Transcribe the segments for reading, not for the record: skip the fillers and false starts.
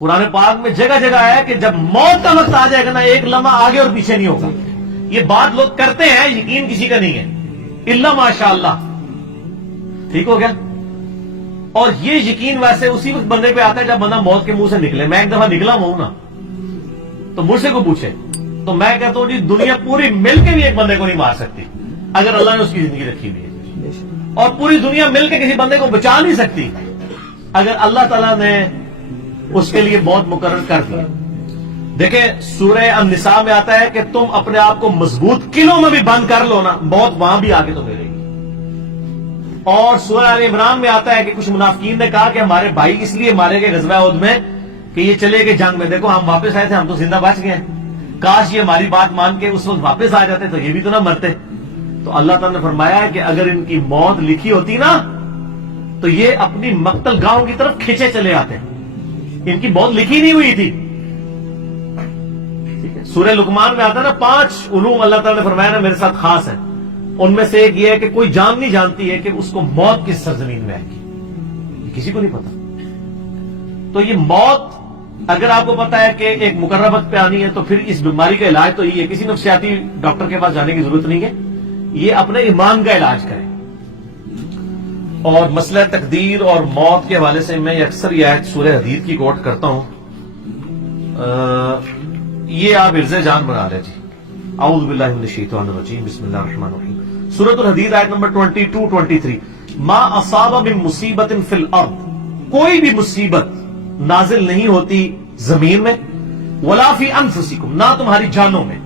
قرآن پاک میں جگہ جگہ ہے کہ جب موت کا وقت آ جائے گا نا، ایک لمحہ آگے اور پیچھے نہیں ہوگا. یہ بات لوگ کرتے ہیں، یقین کسی کا نہیں ہے الا ماشاء اللہ. ٹھیک ہو گیا. اور یہ یقین ویسے اسی وقت بندے پہ آتا ہے جب بندہ موت کے منہ سے نکلے. میں ایک دفعہ نکلا ہوں نا، تو مجھ سے کو پوچھے تو میں کہتا ہوں جی دنیا پوری مل کے بھی ایک بندے کو نہیں مار سکتی اگر اللہ نے اس کی زندگی رکھی ہوئی ہے، اور پوری دنیا مل کے کسی بندے کو بچا نہیں سکتی اگر اللہ تعالیٰ نے اس کے لیے موت مقرر کر دی. دیکھیں سورہ النساء میں آتا ہے کہ تم اپنے آپ کو مضبوط قلعوں میں بھی بند کر لو نا، موت وہاں بھی آگے تو ملے گی. اور سورہ آل عمران میں آتا ہے کہ کچھ منافقین نے کہا کہ ہمارے بھائی اس لیے مارے گئے غزوہ احد میں کہ یہ چلے گئے جنگ میں، دیکھو ہم واپس آئے تھے، ہم تو زندہ بچ گئے ہیں، کاش یہ ہماری بات مان کے اس وقت واپس آ جاتے تو یہ بھی تو نہ مرتے. تو اللہ تعالیٰ نے فرمایا کہ اگر ان کی موت لکھی ہوتی نا تو یہ اپنی مقتل گاہوں کی طرف کھینچے چلے آتے. ان کی موت لکھی نہیں ہوئی تھی. سورہ لقمان میں آتا ہے نا 5 علوم اللہ تعالیٰ نے فرمایا نا میرے ساتھ خاص ہے. ان میں سے ایک یہ ہے کہ کوئی جان نہیں جانتی ہے کہ اس کو موت کس سرزمین میں آئے گی، یہ کسی کو نہیں پتا. تو یہ موت اگر آپ کو پتا ہے کہ ایک مقررہ وقت پہ آنی ہے تو پھر اس بیماری کا علاج تو یہ ہے، کسی نفسیاتی ڈاکٹر کے پاس جانے کی ضرورت نہیں ہے، یہ اپنے ایمان کا علاج کریں. اور مسئلہ تقدیر اور موت کے حوالے سے میں اکثر یہ آیت سورہ حدید کی کوٹ کرتا ہوں. یہ آپ حفظ جان بنا لیں جی. اعوذ باللہ من الشیطان الرجیم، بسم اللہ الرحمن الرحیم. سورۃ الحدید آیت نمبر 22-23. ما اصاب من مصیبت فی الارض، کوئی بھی مصیبت نازل نہیں ہوتی زمین میں، ولا فی انفسکم، نہ تمہاری جانوں میں،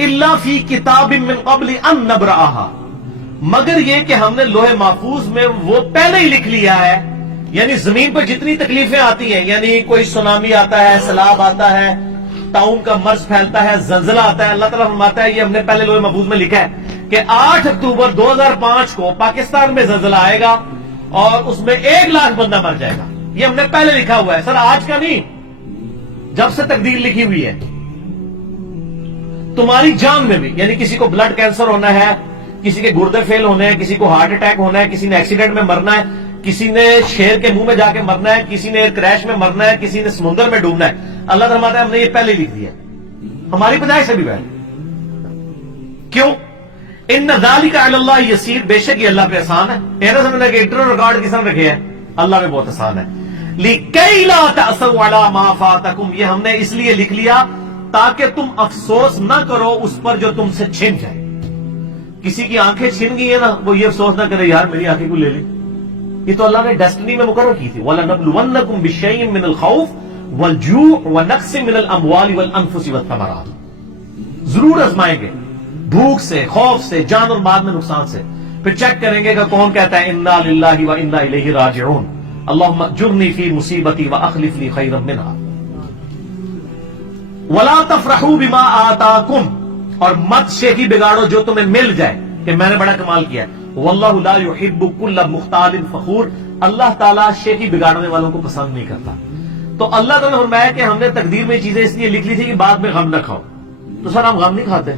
الا فی کتاب من قبل ان نبرأها، مگر یہ کہ ہم نے لوح محفوظ میں وہ پہلے ہی لکھ لیا ہے. یعنی زمین پر جتنی تکلیفیں آتی ہیں، یعنی کوئی سونامی آتا ہے، سیلاب آتا ہے، طاعون کا مرض پھیلتا ہے، زلزلہ آتا ہے، اللہ تعالیٰ فرماتا ہے یہ ہم نے پہلے لوح محفوظ میں لکھا ہے کہ 8 اکتوبر 2005 کو پاکستان میں زلزلہ آئے گا اور اس میں 1 لاکھ بندہ مر جائے گا. یہ ہم نے پہلے لکھا ہوا ہے سر، آج کا نہیں، جب سے تقدیر لکھی ہوئی ہے. تمہاری جان میں بھی، یعنی کسی کو بلڈ کینسر ہونا ہے، کسی کے گردے فیل ہونے ہیں، کسی کو ہارٹ اٹیک ہونا ہے، کسی نے ایکسیڈنٹ میں مرنا ہے، کسی نے شیر کے منہ میں جا کے مرنا ہے، کسی نے کریش میں مرنا ہے، کسی نے سمندر میں ڈوبنا ہے. اللہ فرماتا ہے ہم نے یہ پہلے لکھ دیا، ہماری پیدائش سے بھی پہلے. کیوں؟ ان ذالک علی اللہ یسیر، بے شک یہ اللہ پہ آسان ہے. ایسا سمجھنا کہ انٹرنل ریکارڈ کس نے رکھے ہیں، اللہ پہ بہت آسان ہے. لِكَيْ لَا تَأْسَوْا عَلَىٰ مَا فَاتَكُمْ، یہ ہم نے اس لیے لکھ لیا تاکہ تم افسوس نہ کرو اس پر جو تم سے چھن جائے. کسی کی آنکھیں چھن گئی ہیں نا، وہ یہ افسوس نہ کرے یار میری آنکھیں کو لے لی. یہ تو اللہ نے ڈیسٹنی میں مقرر کی تھی. وَلَنَبْلُوَنَّكُمْ بِشَيْءٍ مِّنَ الْخَوْفِ وَالْجُوعِ وَنَقْصٍ مِّنَ الْأَمْوَالِ وَالْأَنفُسِ وَالثَّمَرَاتِ، ضرور آزمائیں گے بھوک سے، خوف سے، جان اور مال میں نقصان سے. پھر چیک کریں گے کہ کون کہتا ہے اِنَّا لِلَّهِ وَإِنَّا إِلَيْهِ رَاجِعُونَ، اللہم اجرنی فی مصیبتی واخلف لی خیرا منہا. ولا تفرحوا بما آتاکم، اور مت شیخی بگاڑو جو تمہیں مل جائے کہ میں نے بڑا کمال کیا ہے. واللہ لا يحب كل مختال فخور، اللہ تعالیٰ شیخی بگاڑنے والوں کو پسند نہیں کرتا. تو اللہ تعالیٰ نے فرمایا کہ ہم نے تقدیر میں چیزیں اس لیے لکھ لی تھی کہ بعد میں غم نہ کھاؤ. تو سر ہم غم نہیں کھاتے،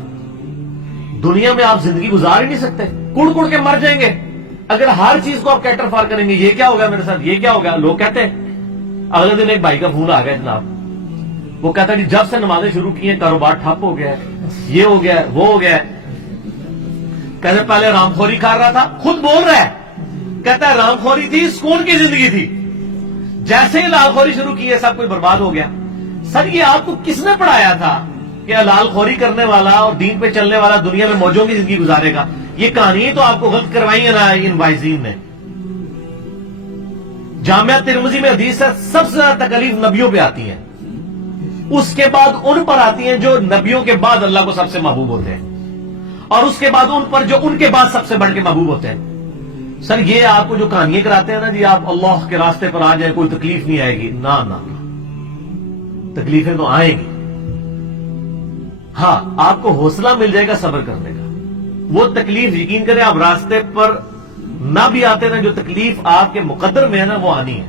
دنیا میں آپ زندگی گزار ہی نہیں سکتے، کڑ کڑ کے مر جائیں گے. اگر ہر چیز کو آپ کیٹر فار کریں گے، یہ کیا ہو گیا میرے ساتھ، یہ کیا ہو گیا. لوگ کہتے ہیں، اگلے دن ایک بھائی کا فون آ گیا جناب، وہ کہتا ہے جی جب سے نمازیں شروع کی ہیں کاروبار ٹھپ ہو گیا ہے، یہ ہو گیا ہے، وہ ہو گیا ہے. کہتے پہلے رام خوری کھا رہا تھا، خود بول رہا ہے، کہتا ہے رام خوری تھی سکون کی زندگی تھی، جیسے ہی لال خوری شروع کی ہے سب کوئی برباد ہو گیا. سر یہ آپ کو کس نے پڑھایا تھا کہ لال خوری کرنے والا اور دین پہ چلنے والا دنیا میں موجوں کی زندگی گزارے گا؟ یہ کہانی تو آپ کو غلط کروائی ہے نا ان وائزین نے. جامعہ ترمذی میں حدیث ہے سب سے زیادہ تکلیف نبیوں پہ آتی ہیں، اس کے بعد ان پر آتی ہیں جو نبیوں کے بعد اللہ کو سب سے محبوب ہوتے ہیں، اور اس کے بعد ان پر جو ان کے بعد سب سے بڑھ کے محبوب ہوتے ہیں. سر یہ آپ کو جو کہانیاں کراتے ہیں نا جی آپ اللہ کے راستے پر آ جائیں کوئی تکلیف نہیں آئے گی، نہ نہ تکلیفیں تو آئیں گی. ہاں آپ کو حوصلہ مل جائے گا صبر کرنے کا. وہ تکلیف یقین کریں آپ راستے پر نہ بھی آتے نا، جو تکلیف آپ کے مقدر میں ہے نا وہ آنی ہے،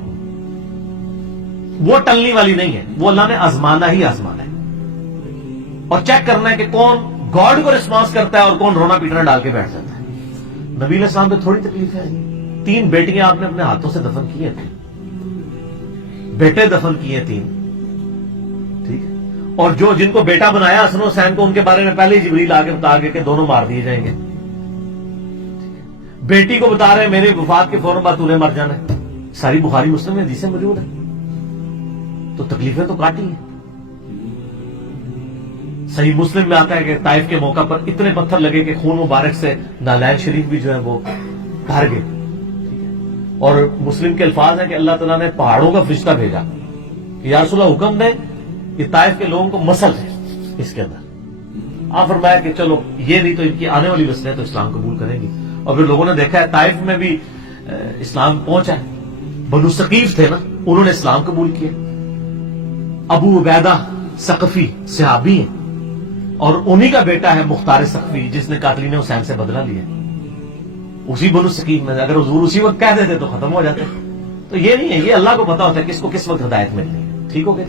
وہ ٹلنے والی نہیں ہے، وہ اللہ نے آزمانا ہی آزمانا ہے. اور چیک کرنا ہے کہ کون گاڈ کو ریسپانس کرتا ہے اور کون رونا پیٹنا ڈال کے بیٹھ جاتا ہے. نبی علیہ السلام پہ تھوڑی تکلیف ہے، 3 بیٹیاں آپ نے اپنے ہاتھوں سے دفن کی ہیں، بیٹے دفن کیے 3. ٹھیک ہے. اور جن کو بیٹا بنایا حسن حسین کو، ان کے بارے میں پہلے ہی جبریل آ کے بتا گئے کہ دونوں مار دیے جائیں گے. بیٹی کو بتا رہے ہیں میرے وفات کے فوراً بعد تمہیں مر جانا ہے. ساری بخاری مسلم میں حدیثیں موجود ہیں. تو تکلیفیں تو کاٹی ہیں. صحیح مسلم میں آتا ہے کہ طائف کے موقع پر اتنے پتھر لگے کہ خون مبارک سے نالائن شریف بھی جو ہے وہ بھر گئے. اور مسلم کے الفاظ ہیں کہ اللہ تعالیٰ نے پہاڑوں کا فرشتہ بھیجا کہ یا رسول اللہ حکم دے کہ طائف کے لوگوں کو مسل ہے اس کے اندر. آپ فرمایا کہ چلو یہ نہیں تو ان کی آنے والی نسلیں تو اسلام قبول کریں گی. اور پھر لوگوں نے دیکھا ہے طائف میں بھی اسلام پہنچا ہے. بنو ثقیف تھے نا، انہوں نے اسلام قبول کیا. ابو عبیدہ ثقفی صحابی ہیں، اور انہی کا بیٹا ہے مختار ثقفی جس نے قاتلین حسین سے بدلہ لیا. اسی بنو ثقیف میں اگر حضور اسی وقت کہہ دیتے تو ختم ہو جاتے. تو یہ نہیں ہے، یہ اللہ کو پتا ہوتا ہے کس کو کس وقت ہدایت ملنی ہے. ٹھیک ہو گیا.